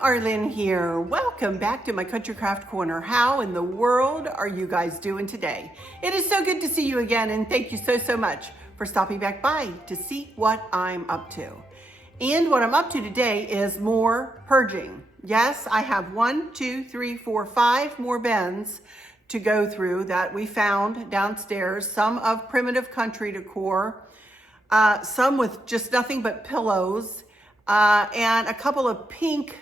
Arlynn here. Welcome back to my Country Craft Corner. How in the world are you guys doing today? It is so good to see you again, and thank you so much for stopping back by to see what I'm up to. And what I'm up to today is more purging. Yes, I have 5 more bins to go through that we found downstairs. Some of primitive country decor, some with just nothing but pillows, and a couple of pink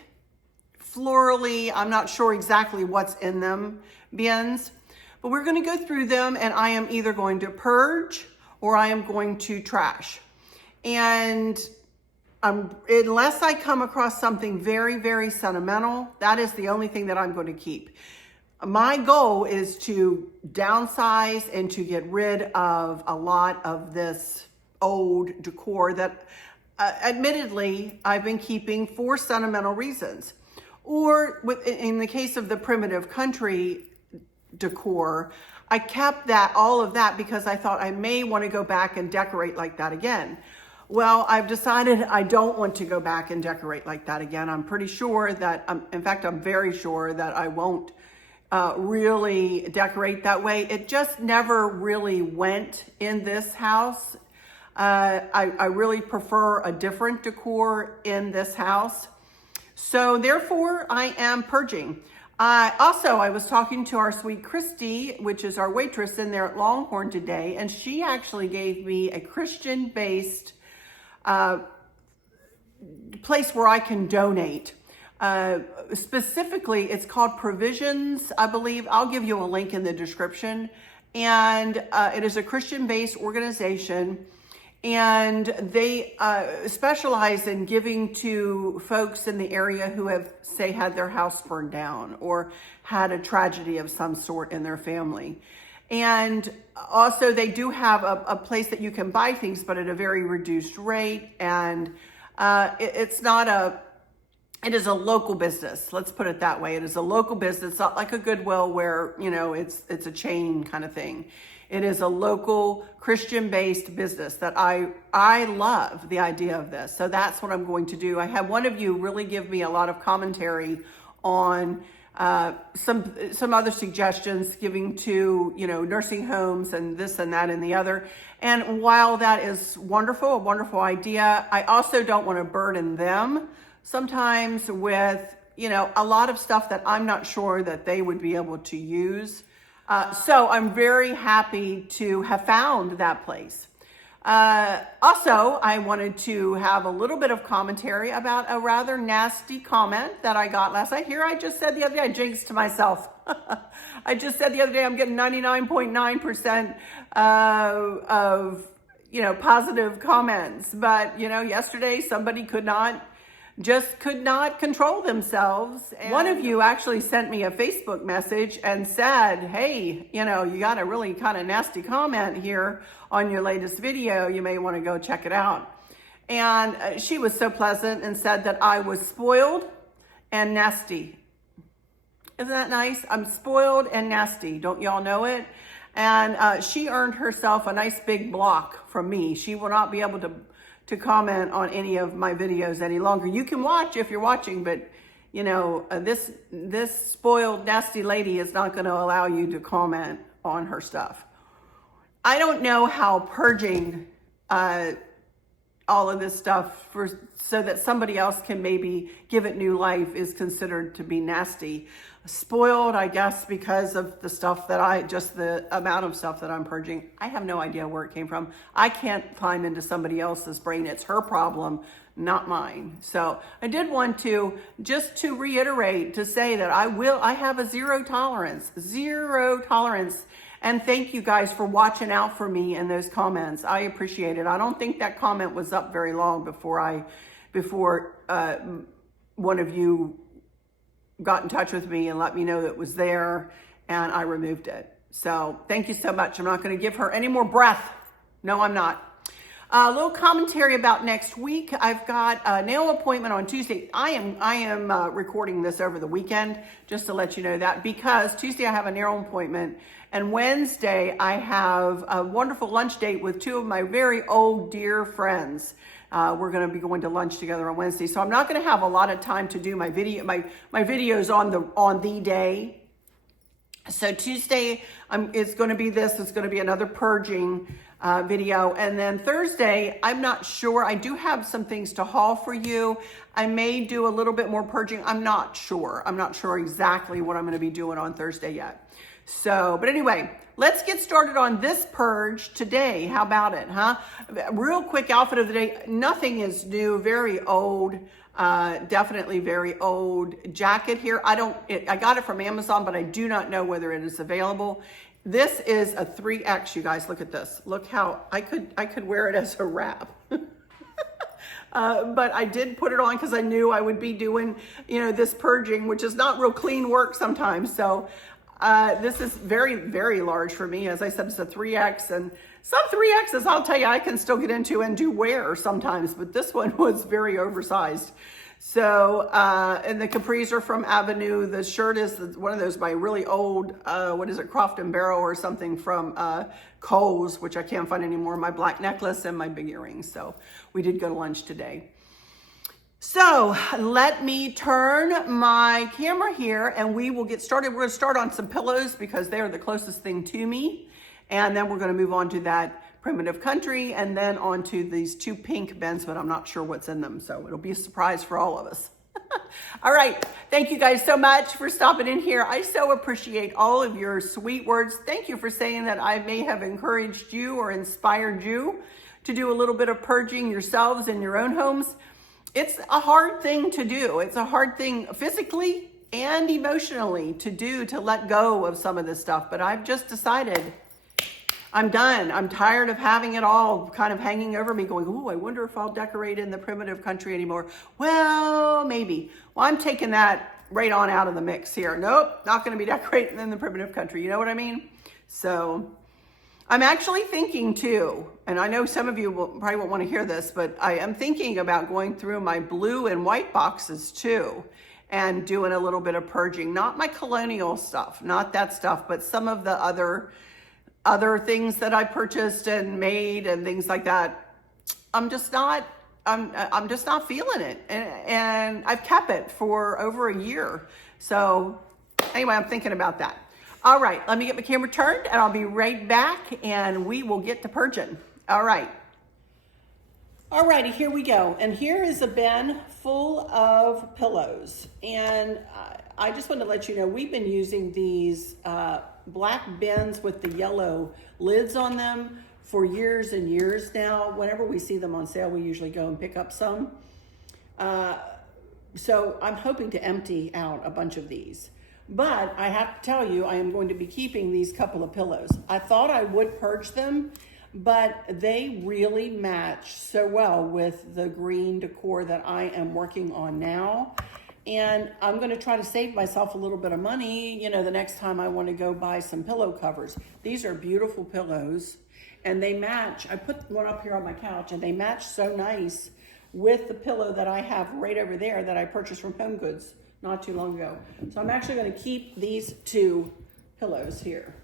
florally, I'm not sure exactly what's in them, bins. But we're going to go through them, and I am either going to purge or I am going to trash. And unless I come across something very sentimental, that is the only thing that I'm going to keep. My goal is to downsize and to get rid of a lot of this old decor that admittedly I've been keeping for sentimental reasons. Or in the case of the primitive country decor, I kept all of that because I thought I may want to go back and decorate like that again. Well, I've decided I don't want to go back and decorate like that again. I'm pretty sure that, in fact, I'm very sure that I won't really decorate that way. It just never really went in this house. I really prefer a different decor in this house. So therefore, I am purging. Also, I was talking to our sweet Christy, which is our waitress in there at Longhorn today, and she actually gave me a Christian-based place where I can donate. Specifically, it's called Provisions, I believe. I'll give you a link in the description. And it is a Christian-based organization. And they specialize in giving to folks in the area who have, say, had their house burned down or had a tragedy of some sort in their family. And also they do have a place that you can buy things, but at a very reduced rate. And it is a local business. Let's put it that way. It is a local business, not like a Goodwill where, you know, it's a chain kind of thing. It is a local Christian-based business that I love the idea of this. So that's what I'm going to do. I had one of you really give me a lot of commentary on some other suggestions, giving to, you know, nursing homes and this and that and the other. And while that is wonderful, a wonderful idea, I also don't want to burden them sometimes with, you know, a lot of stuff that I'm not sure that they would be able to use. So I'm very happy to have found that place. Also, I wanted to have a little bit of commentary about a rather nasty comment that I got last night. Here, I just said the other day, I jinxed myself. I just said the other day, I'm getting 99.9% of, you know, positive comments. But, you know, yesterday somebody could not control themselves. And one of you actually sent me a Facebook message and said, hey, you know, you got a really kind of nasty comment here on your latest video. You may want to go check it out. And she was so pleasant and said that I was spoiled and nasty. Isn't that nice? I'm spoiled and nasty. Don't y'all know it? And she earned herself a nice big block from me. She will not be able to comment on any of my videos any longer. You can watch if you're watching, but you know, this spoiled nasty lady is not going to allow you to comment on her stuff. I don't know how purging all of this stuff so that somebody else can maybe give it new life is considered to be nasty. Spoiled, I guess, because of the stuff that just the amount of stuff that I'm purging. I have no idea where it came from. I can't climb into somebody else's brain. It's her problem, not mine. So I did want to, just to reiterate, to say that I have a zero tolerance. And thank you guys for watching out for me in those comments. I appreciate it. I don't think that comment was up very long before one of you got in touch with me and let me know that it was there, and I removed it. So thank you so much. I'm not going to give her any more breath. No, I'm not. A little commentary about next week. I've got a nail appointment on Tuesday. I am recording this over the weekend, just to let you know that, because Tuesday I have a nail appointment, and Wednesday I have a wonderful lunch date with two of my very old dear friends. We're going to be going to lunch together on Wednesday, so I'm not going to have a lot of time to do my videos on the day. So Tuesday, it's going to be this. It's going to be another purging video. And then Thursday, I'm not sure. I do have some things to haul for you. I may do a little bit more purging. I'm not sure. I'm not sure exactly what I'm going to be doing on Thursday yet. So, but anyway, let's get started on this purge today. How about it, huh? Real quick outfit of the day. Nothing is new, very old. Definitely very old jacket here. I got it from Amazon, but I do not know whether it is available. This is a 3X, you guys. Look at this. Look how I could wear it as a wrap. But I did put it on because I knew I would be doing, this purging, which is not real clean work sometimes. So this is very, very large for me. As I said, it's a 3X, and some 3Xs, I'll tell you, I can still get into and do wear sometimes, but this one was very oversized. So, and the capris are from Avenue. The shirt is one of those by really old, Croft and Barrel or something from Kohl's, which I can't find anymore. My black necklace and my big earrings. So we did go to lunch today. So let me turn my camera here and we will get started. We're going to start on some pillows because they are the closest thing to me. And then we're going to move on to that primitive country and then on to these two pink bins, but I'm not sure what's in them. So it'll be a surprise for all of us. All right. Thank you guys so much for stopping in here. I so appreciate all of your sweet words. Thank you for saying that I may have encouraged you or inspired you to do a little bit of purging yourselves in your own homes. It's a hard thing to do. It's a hard thing physically and emotionally to do, to let go of some of this stuff. But I've just decided I'm done. I'm tired of having it all kind of hanging over me going, oh, I wonder if I'll decorate in the primitive country anymore. Well, maybe. Well, I'm taking that right on out of the mix here. Nope, not going to be decorating in the primitive country. You know what I mean? So I'm actually thinking too, and I know some of you probably won't want to hear this, but I am thinking about going through my blue and white boxes too and doing a little bit of purging. Not my colonial stuff, not that stuff, but some of the other things that I purchased and made and things like that. I'm just not feeling it. And I've kept it for over a year. So anyway, I'm thinking about that. All right, let me get my camera turned and I'll be right back and we will get to purging. All right. All righty, here we go. And here is a bin full of pillows. And I just want to let you know, we've been using these black bins with the yellow lids on them for years and years now. Whenever we see them on sale, we usually go and pick up some. So I'm hoping to empty out a bunch of these. But I have to tell you, I am going to be keeping these couple of pillows. I thought I would purge them, but they really match so well with the green decor that I am working on now. And I'm going to try to save myself a little bit of money, the next time I want to go buy some pillow covers. These are beautiful pillows and they match. I put one up here on my couch and they match so nice with the pillow that I have right over there that I purchased from Home Goods not too long ago. So I'm actually going to keep these two pillows here.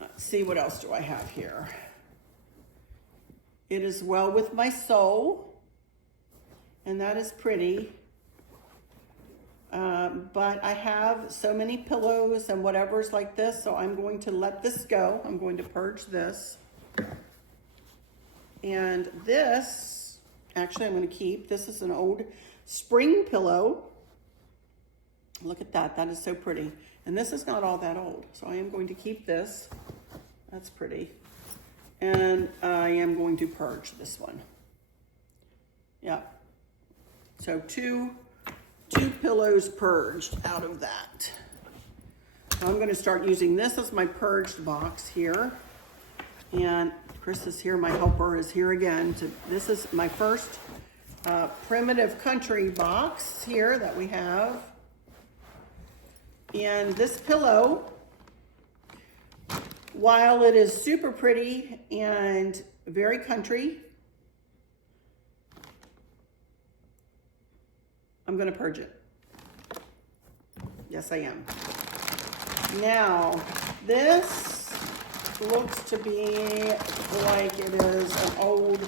Let's see, what else do I have here? It is Well With My Soul. And that is pretty. But I have so many pillows and whatever's like this, so I'm going to let this go. I'm going to purge this. And this, actually I'm going to keep. This is an old spring pillow. Look at that. That is so pretty. And this is not all that old. So I am going to keep this. That's pretty. And I am going to purge this one. Yeah. So two pillows purged out of that. So I'm going to start using this as my purged box here. And Chris is here, my helper is here again. This is my first primitive country box here that we have. And this pillow while it is super pretty and very country, I'm gonna purge it. Yes, I am. Now, this looks to be like it is an old,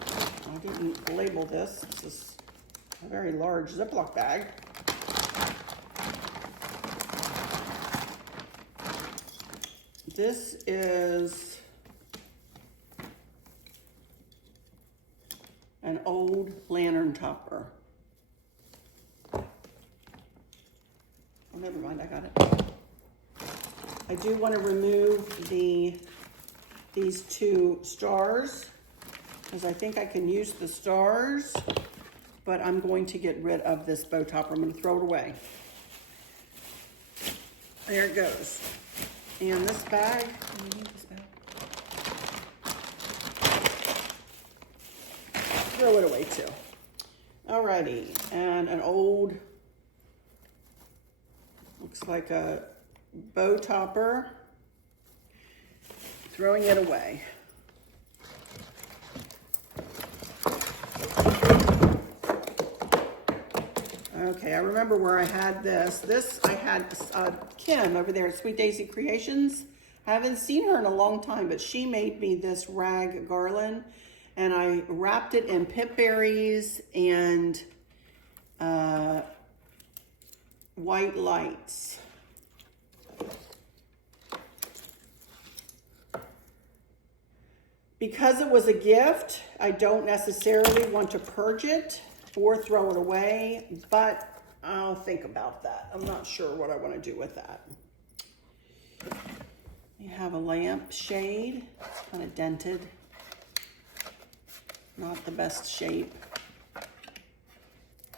I didn't label this. This is a very large Ziploc bag. This is an old lantern topper. Oh, never mind, I got it. I do want to remove these two stars because I think I can use the stars, but I'm going to get rid of this bow topper. I'm going to throw it away. There it goes. And this bag, I need this bag. Throw it away too. Alrighty, and an old, looks like a bow topper. Throwing it away. Okay, I remember where I had this. I had Kim over there at Sweet Daisy Creations. I haven't seen her in a long time, but she made me this rag garland, and I wrapped it in pip berries and white lights. Because it was a gift, I don't necessarily want to purge it or throw it away, but I'll think about that. I'm not sure what I want to do with that. You have a lamp shade. It's kind of dented. Not the best shape,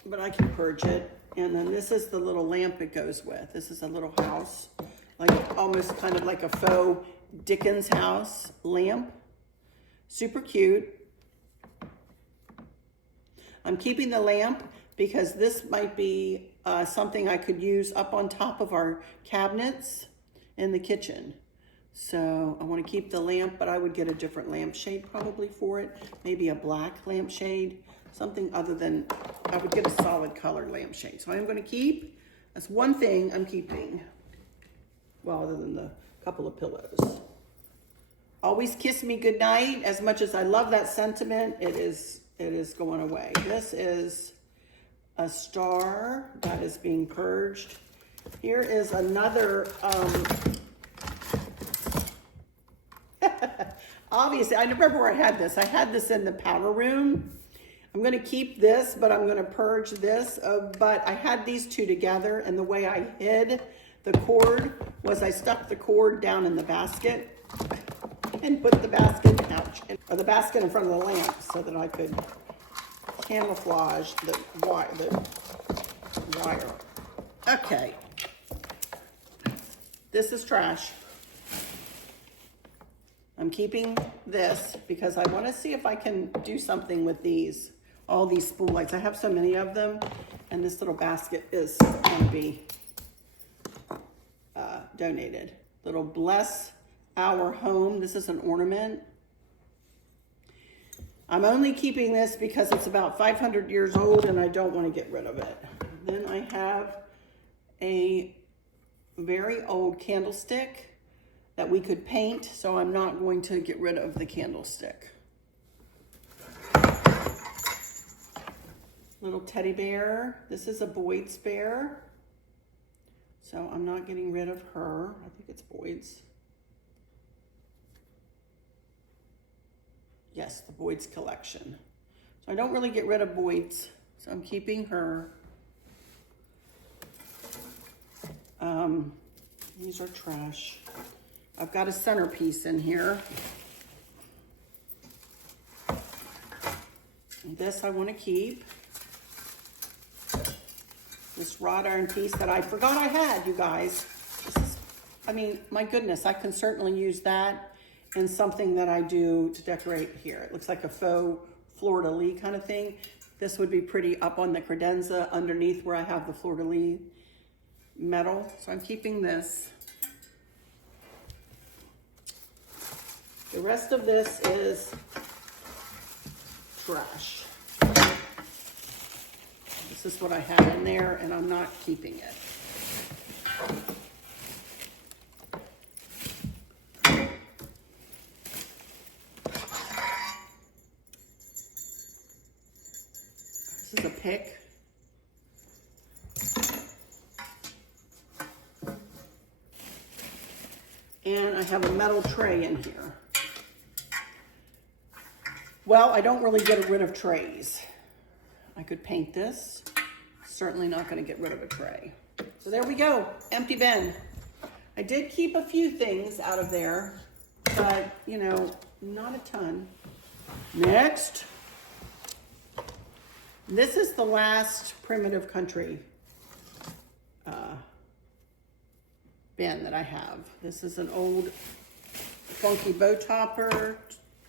but I can purge it. And then this is the little lamp it goes with. This is a little house, like almost kind of like a faux Dickens house lamp. Super cute. I'm keeping the lamp because this might be something I could use up on top of our cabinets in the kitchen. So I want to keep the lamp, but I would get a different lampshade probably for it. Maybe a black lampshade, something other than, I would get a solid color lampshade. So I'm going to keep, that's one thing I'm keeping. Well, other than the couple of pillows. Always kiss me goodnight. As much as I love that sentiment, it is going away. This is a star that is being purged. Here is another, obviously, I remember where I had this. I had this in the powder room. I'm gonna keep this, but I'm gonna purge this. But I had these two together, and the way I hid the cord was I stuck the cord down in the basket and put the basket, or the basket in front of the lamp so that I could camouflage the wire. Okay. This is trash. I'm keeping this because I want to see if I can do something with these, all these spool lights. I have so many of them, and this little basket is going to be donated. Little bless our home. This is an ornament. I'm only keeping this because it's about 500 years old and I don't want to get rid of it. Then I have a very old candlestick that we could paint, so I'm not going to get rid of the candlestick. Little teddy bear. This is a Boyd's bear. So I'm not getting rid of her. I think it's Boyd's. Yes, the Boyd's collection. So I don't really get rid of Boyd's, so I'm keeping her. These are trash. I've got a centerpiece in here. This I want to keep. This wrought iron piece that I forgot I had, you guys. This is, I mean, my goodness, I can certainly use that in something that I do to decorate here. It looks like a faux fleur-de-lis kind of thing. This would be pretty up on the credenza underneath where I have the fleur-de-lis metal. So I'm keeping this. The rest of this is trash. This is what I had in there, and I'm not keeping it. This is a pick. And I have a metal tray in here. Well, I don't really get rid of trays. I could paint this. Certainly not going to get rid of a tray. So there we go, empty bin. I did keep a few things out of there, but you know, not a ton. Next. This is the last primitive country bin that I have. This is an old funky bow topper,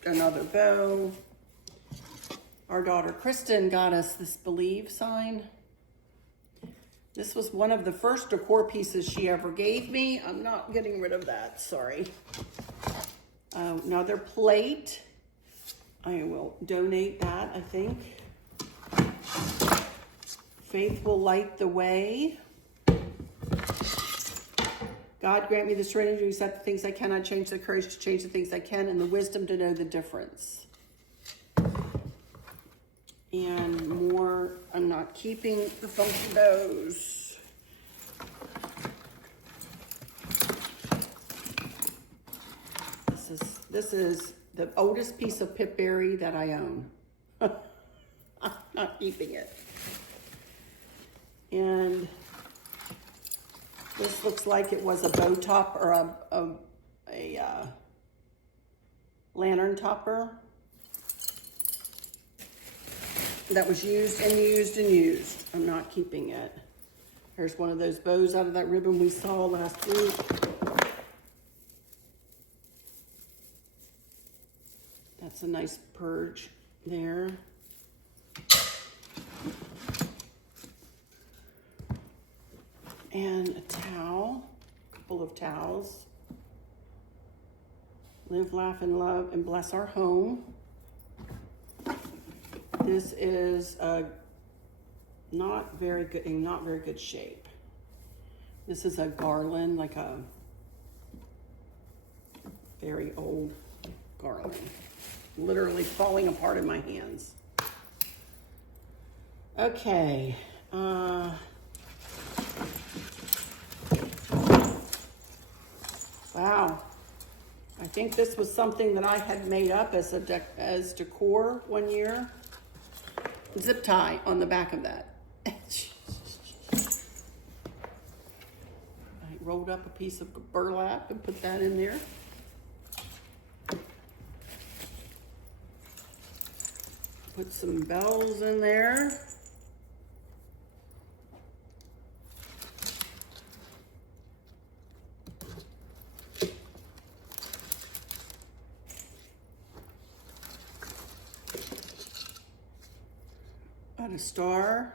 another bow. Our daughter Kristen got us this Believe sign. This was one of the first decor pieces she ever gave me. I'm not getting rid of that, sorry. Another plate. I will donate that, I think. Faith will light the way. God grant me the serenity to accept the things I cannot change, the courage to change the things I can, and the wisdom to know the difference. And more, I'm not keeping the funky bows. This is the oldest piece of Pipberry that I own. I'm not keeping it. And this looks like it was a bow top or a lantern topper that was used and used and used. I'm not keeping it. Here's one of those bows out of that ribbon we saw last week. That's a nice purge there. And a towel, a couple of towels. Live, laugh, and love, and bless our home. This is not very good, in not very good shape. This is a garland, like a very old garland. Literally falling apart in my hands. Okay. Wow. I think this was something that I had made up as as decor one year. Zip tie on the back of that. I rolled up a piece of burlap and put that in there. Put some bells in there. Got a star.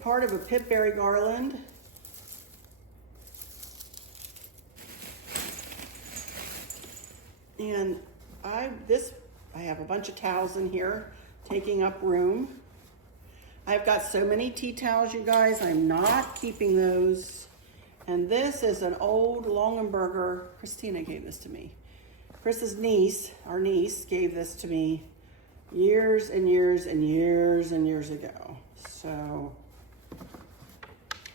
Part of a Pipberry garland. And I have a bunch of towels in here taking up room. I've got so many tea towels, you guys. I'm not keeping those. And this is an old Longenberger. Christina gave this to me. Chris's niece, our niece, gave this to me years and years and years and years ago. So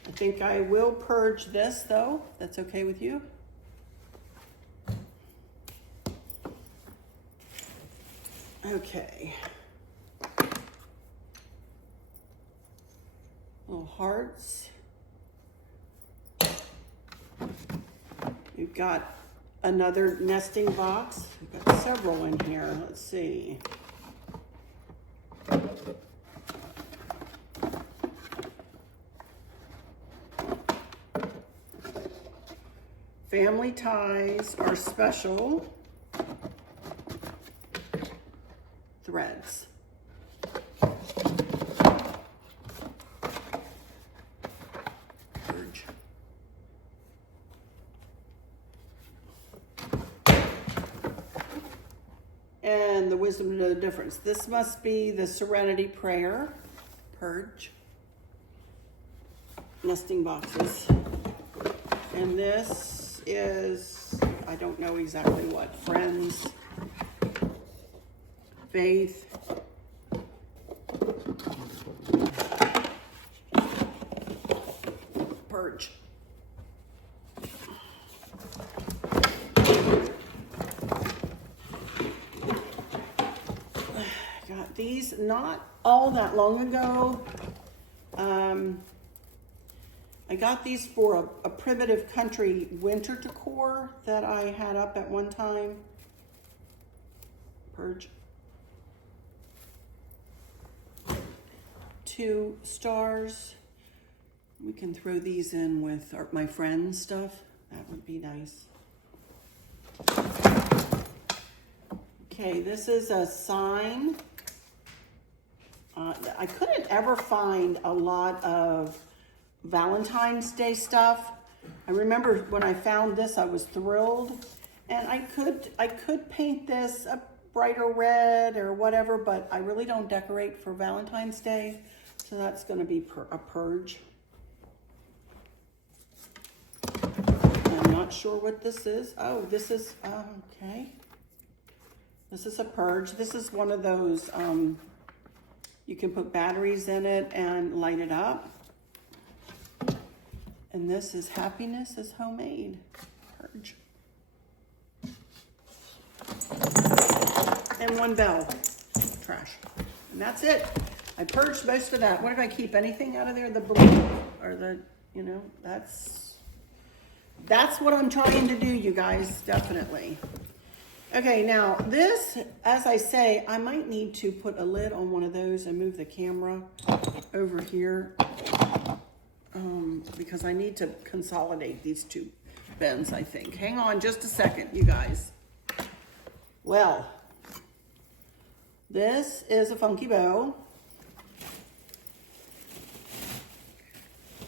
I think I will purge this though. That's okay with you? Okay. Little hearts. You've got another nesting box. We've got several in here. Let's see. Family ties are special. Threads. wisdom to know the difference. This must be the Serenity Prayer, Purge, nesting boxes. And this is, I don't know exactly what, Friends, Faith, Purge. Got these not all that long ago. I got these for a primitive country winter decor that I had up at one time. Purge. 2 stars. We can throw these in with my friends' stuff. That would be nice. Okay, this is a sign. I couldn't ever find a lot of Valentine's Day stuff. I remember when I found this, I was thrilled, and I could paint this a brighter red or whatever, but I really don't decorate for Valentine's Day, so that's going to be a Purge. I'm not sure what this is. Oh, this is okay. This is a Purge. This is one of those. You can put batteries in it and light it up. And this is Happiness is Homemade. Purge. And 1 bell. Trash. And that's it. I purged most of that. What did I keep? Anything out of there? The blue or the, you know, that's what I'm trying to do, you guys, definitely. Okay, now this, as I say, I might need to put a lid on one of those and move the camera over here. Because I need to consolidate these 2 bins, I think. Hang on just a second, you guys. Well, this is a funky bow.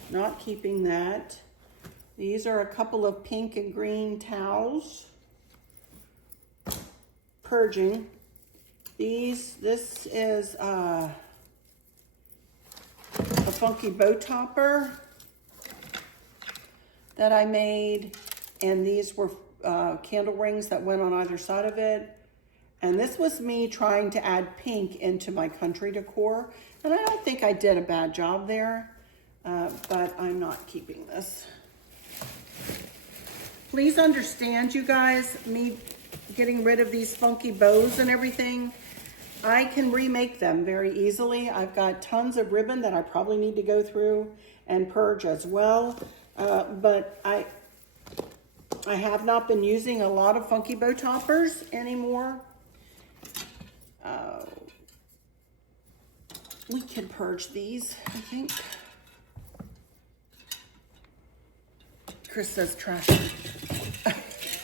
Not keeping that. These are a couple of pink and green towels. Purging. This is a funky bow topper that I made, and these were candle rings that went on either side of it. And this was me trying to add pink into my country decor, and I don't think I did a bad job there, but I'm not keeping this. Please understand, you guys, me getting rid of these funky bows and everything, I can remake them very easily. I've got tons of ribbon that I probably need to go through and purge as well. But I have not been using a lot of funky bow toppers anymore. We can purge these, I think. Chris says trash.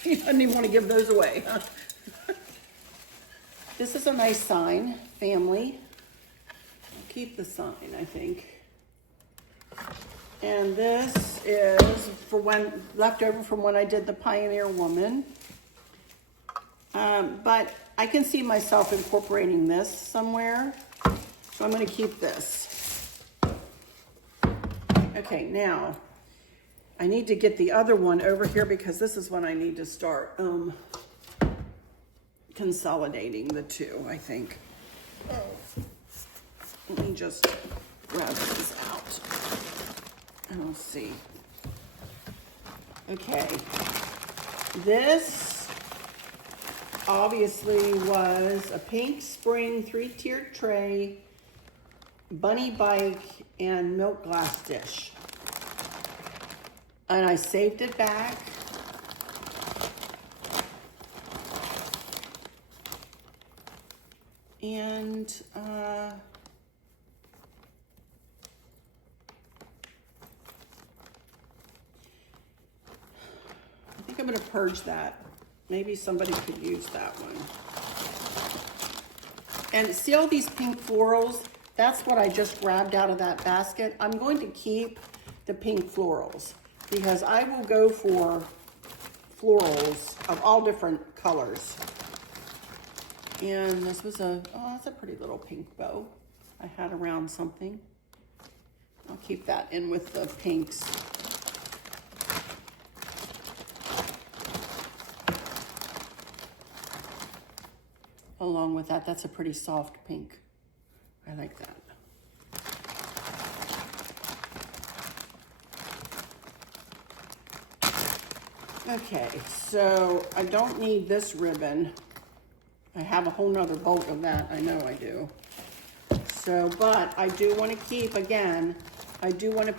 He doesn't even want to give those away, huh? This is a nice sign, family. I'll keep the sign, I think. And this is for when left over from when I did the Pioneer Woman. But I can see myself incorporating this somewhere. So I'm going to keep this. Okay, now I need to get the other one over here because this is when I need to start consolidating the 2, I think. Let me just grab these out and we'll see. Okay, this obviously was a pink spring 3-tiered tray, bunny bike, and milk glass dish. And I saved it back. And I think I'm going to purge that. Maybe somebody could use that one. And see all these pink florals? That's what I just grabbed out of that basket. I'm going to keep the pink florals because I will go for florals of all different colors. And this was oh, that's a pretty little pink bow I had around something. I'll keep that in with the pinks. Along with that, that's a pretty soft pink. I like that. Okay, so I don't need this ribbon. I have a whole nother bolt of that, I know I do. So, but I do want to keep, again, I do want to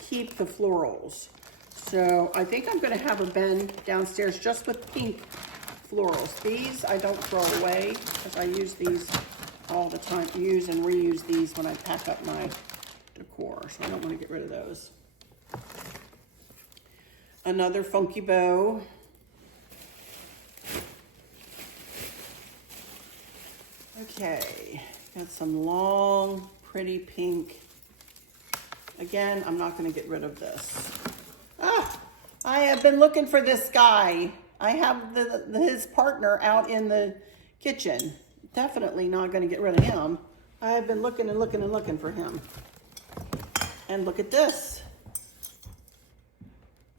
keep the florals. So I think I'm going to have a bin downstairs just with pink florals. These I don't throw away because I use these all the time. Use and reuse these when I pack up my decor. So I don't want to get rid of those. Another funky bow. Okay, got some long, pretty pink. Again, I'm not going to get rid of this. Ah, I have been looking for this guy. I have his partner out in the kitchen. Definitely not going to get rid of him. I have been looking and looking and looking for him. And look at this.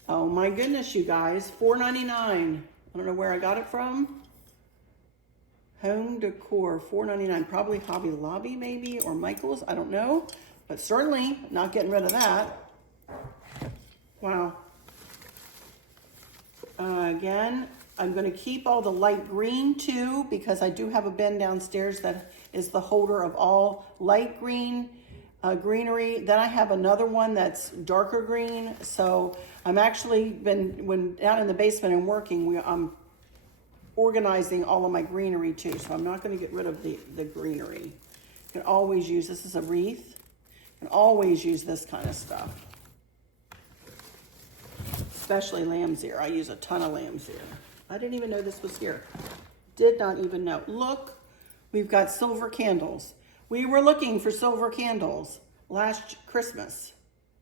Oh my goodness, you guys, $4.99. I don't know where I got it from. Home Decor, $4.99. Probably Hobby Lobby maybe, or Michael's, I don't know. But certainly not getting rid of that. Wow. Again, I'm going to keep all the light green too, because I do have a bin downstairs that is the holder of all light green greenery. Then I have another one that's darker green. So I'm actually when down in the basement and working, I'm organizing all of my greenery too. So I'm not going to get rid of the greenery. You can always use, this is a wreath. You can always use this kind of stuff. Especially lamb's ear. I use a ton of lamb's ear. I didn't even know this was here. Did not even know. Look, we've got silver candles. We were looking for silver candles last Christmas.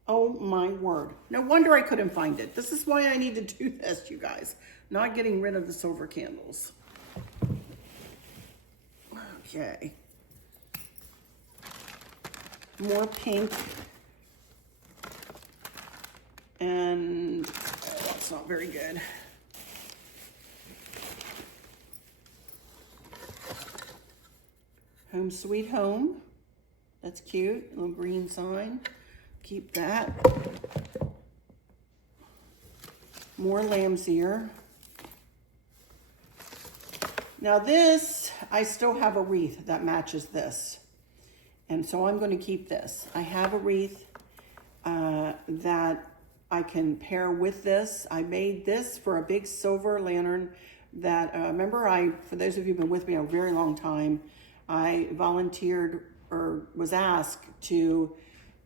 Oh my word. No wonder I couldn't find it. This is why I need to do this, you guys. Not getting rid of the silver candles. Okay. More pink. And that's not very good. Home Sweet Home. That's cute. A little green sign. Keep that. More lamb's ear. Now this, I still have a wreath that matches this. And so I'm going to keep this. I have a wreath that I can pair with this. I made this for a big silver lantern that, remember for those of you who've been with me a very long time, I volunteered or was asked to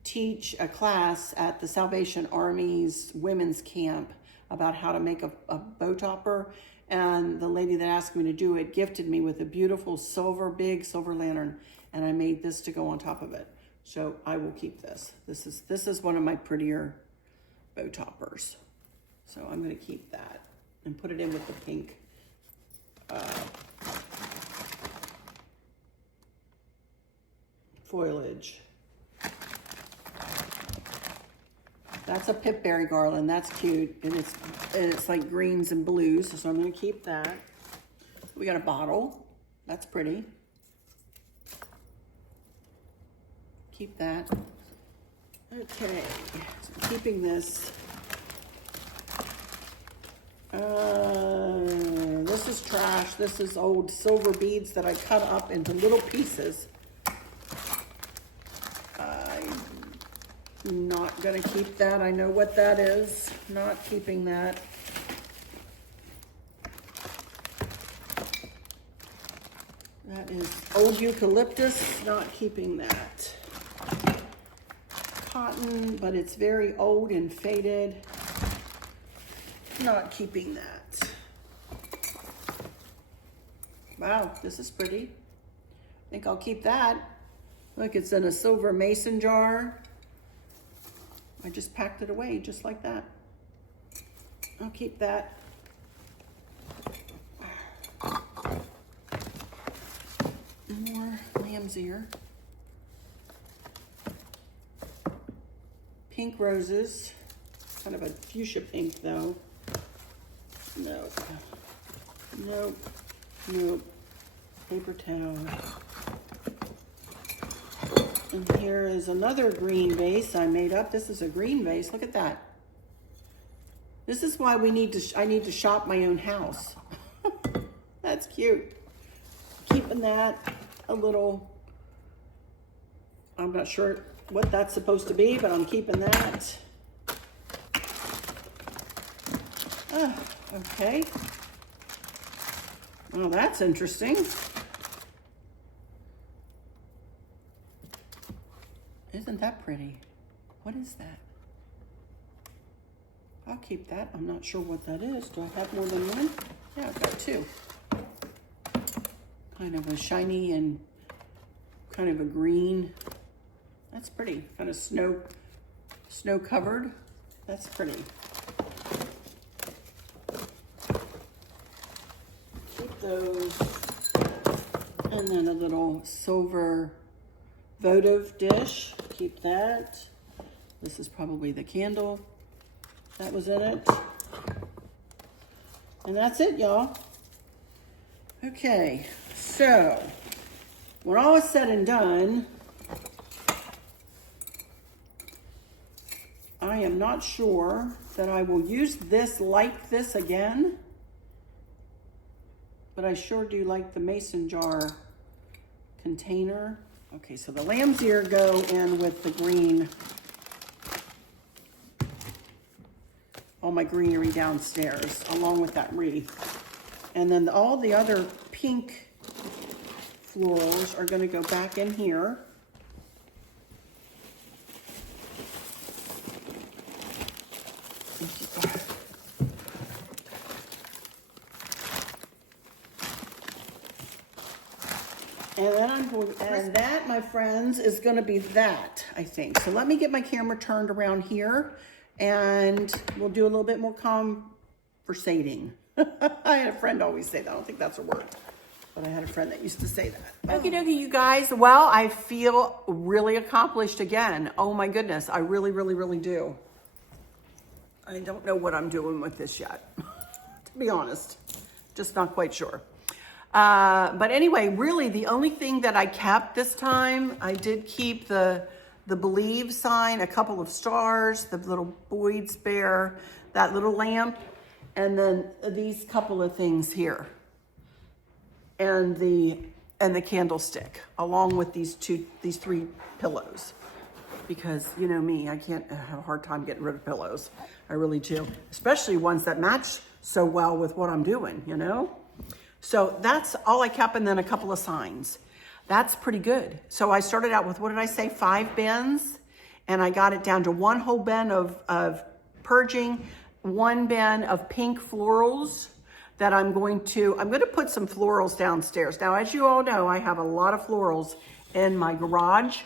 teach a class at the Salvation Army's women's camp about how to make a bow topper. And the lady that asked me to do it gifted me with a beautiful big silver lantern. And I made this to go on top of it. So I will keep this. This is one of my prettier bow toppers. So I'm going to keep that and put it in with the pink foliage. That's a pipberry garland. That's cute, and it's like greens and blues. So I'm going to keep that. We got a bottle. That's pretty. Keep that. Okay, so I'm keeping this. This is trash. This is old silver beads that I cut up into little pieces. I'm not gonna keep that. I know what that is. Not keeping that. That is old eucalyptus. Not keeping that. Cotton, but it's very old and faded. Not keeping that. Wow, this is pretty. I think I'll keep that. Look, it's in a silver mason jar. I just packed it away just like that. I'll keep that. lamb's ear. Pink roses, kind of a fuchsia pink though. Nope, nope, nope. Paper towel. And here is another green vase I made up. This is a green vase, look at that. This is why I need to shop my own house. That's cute. Keeping that a little, I'm not sure what that's supposed to be, but I'm keeping that. Okay. Well, that's interesting. Isn't that pretty? What is that? I'll keep that. I'm not sure what that is. Do I have more than one? Yeah, I've got two. Kind of a shiny and kind of a green. That's pretty. Kind of snow covered. That's pretty. Keep those. And then a little silver votive dish. Keep that. This is probably the candle that was in it. And that's it, y'all. Okay, so when all is said and done, I am not sure that I will use this like this again, but I sure do like the mason jar container. Okay, so the lamb's ear go in with the green, all my greenery downstairs, along with that wreath. And then all the other pink florals are gonna go back in here. And then I'm going, and that, my friends, is gonna be that, I think. So let me get my camera turned around here and we'll do a little bit more conversating. I had a friend always say that. I don't think that's a word, but I had a friend that used to say that. Okie dokie, you guys. Well, I feel really accomplished again. Oh my goodness, I really, really, really do. I don't know what I'm doing with this yet, to be honest. Just not quite sure. But anyway, really the only thing that I kept this time, I did keep the believe sign, a couple of stars, the little Boyd's Behr, that little lamp, and then these couple of things here, and the candlestick, along with these three pillows, because you know me, I have a hard time getting rid of pillows. I really do, especially ones that match so well with what I'm doing, you know? So that's all I kept, and then a couple of signs. That's pretty good. So I started out with, what did I say, 5 bins, and I got it down to 1 whole bin of purging, 1 bin of pink florals that I'm going to put some florals downstairs. Now, as you all know, I have a lot of florals in my garage,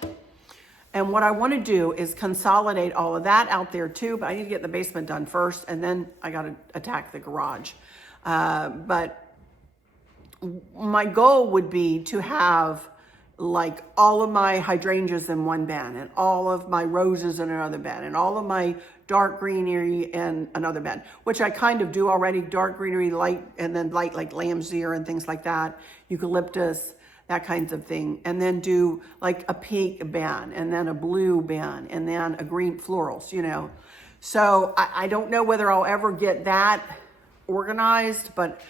and what I want to do is consolidate all of that out there too, but I need to get the basement done first, and then I got to attack the garage. But my goal would be to have like all of my hydrangeas in 1 bin, and all of my roses in another bin, and all of my dark greenery in another bin, which I kind of do already, dark greenery, light, and then light like lamb's ear and things like that, eucalyptus, that kinds of thing. And then do like a pink bin, and then a blue bin, and then a green florals, you know. So I don't know whether I'll ever get that organized, but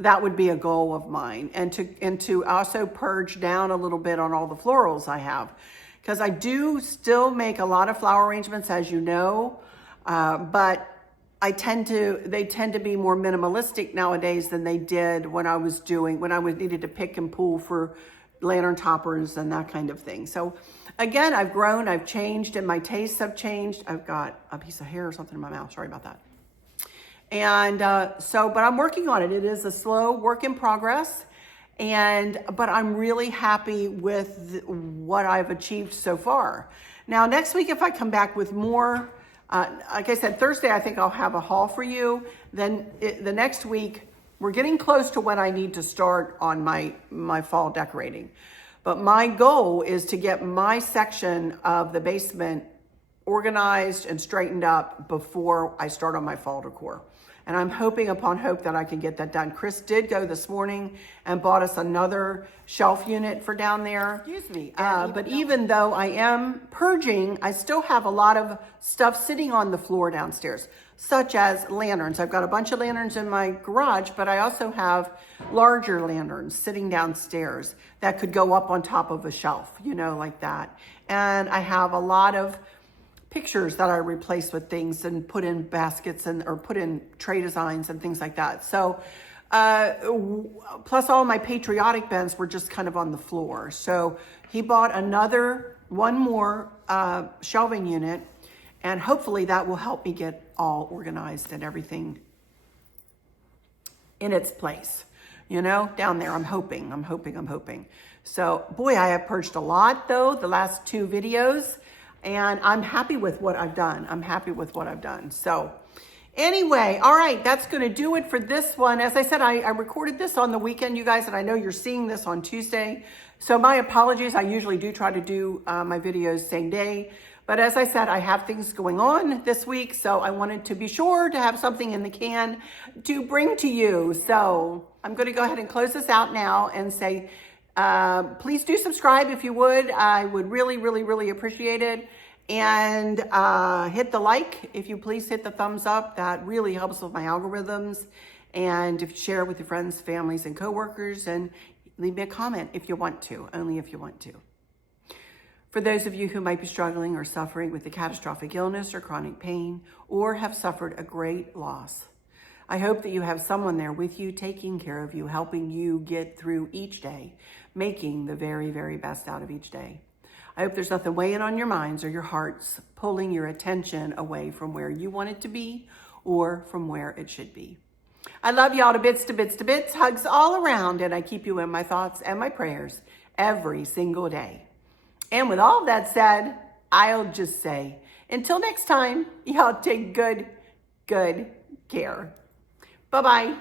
that would be a goal of mine. And to also purge down a little bit on all the florals I have, because I do still make a lot of flower arrangements, as you know, but they tend to be more minimalistic nowadays than they did when I needed to pick and pull for lantern toppers and that kind of thing. So again, I've grown, I've changed, and my tastes have changed. I've got a piece of hair or something in my mouth. Sorry about that. And but I'm working on it. It is a slow work in progress, but I'm really happy with what I've achieved so far. Now, next week, if I come back with more, like I said, Thursday, I think I'll have a haul for you. Then the next week, we're getting close to when I need to start on my fall decorating. But my goal is to get my section of the basement organized and straightened up before I start on my fall decor. And I'm hoping upon hope that I can get that done. Chris did go this morning and bought us another shelf unit for down there. Excuse me. But even though I am purging, I still have a lot of stuff sitting on the floor downstairs, such as lanterns. I've got a bunch of lanterns in my garage, but I also have larger lanterns sitting downstairs that could go up on top of a shelf, you know, like that. And I have a lot of pictures that I replaced with things and put in baskets or put in tray designs and things like that. So, plus all my patriotic bins were just kind of on the floor. So he bought one more shelving unit, and hopefully that will help me get all organized and everything in its place, you know, down there. I'm hoping. So boy, I have purged a lot though, the last 2 videos. And I'm happy with what I've done. So anyway, all right, that's going to do it for this one. As I said, I recorded this on the weekend, you guys, and I know you're seeing this on Tuesday. So my apologies. I usually do try to do my videos same day. But as I said, I have things going on this week. So I wanted to be sure to have something in the can to bring to you. So I'm going to go ahead and close this out now and say, please do subscribe if you would. I would really appreciate it. And hit the like. If you please hit the thumbs up. That really helps with my algorithms. And if you share it with your friends, families, and coworkers. And leave me a comment if you want to. Only if you want to. For those of you who might be struggling or suffering with a catastrophic illness or chronic pain, or have suffered a great loss, I hope that you have someone there with you, taking care of you, helping you get through each day, making the very best out of each day. I hope there's nothing weighing on your minds or your hearts, pulling your attention away from where you want it to be or from where it should be. I love y'all to bits, hugs all around, and I keep you in my thoughts and my prayers every single day. And with all of that said, I'll just say, until next time, y'all take good care. Bye-bye.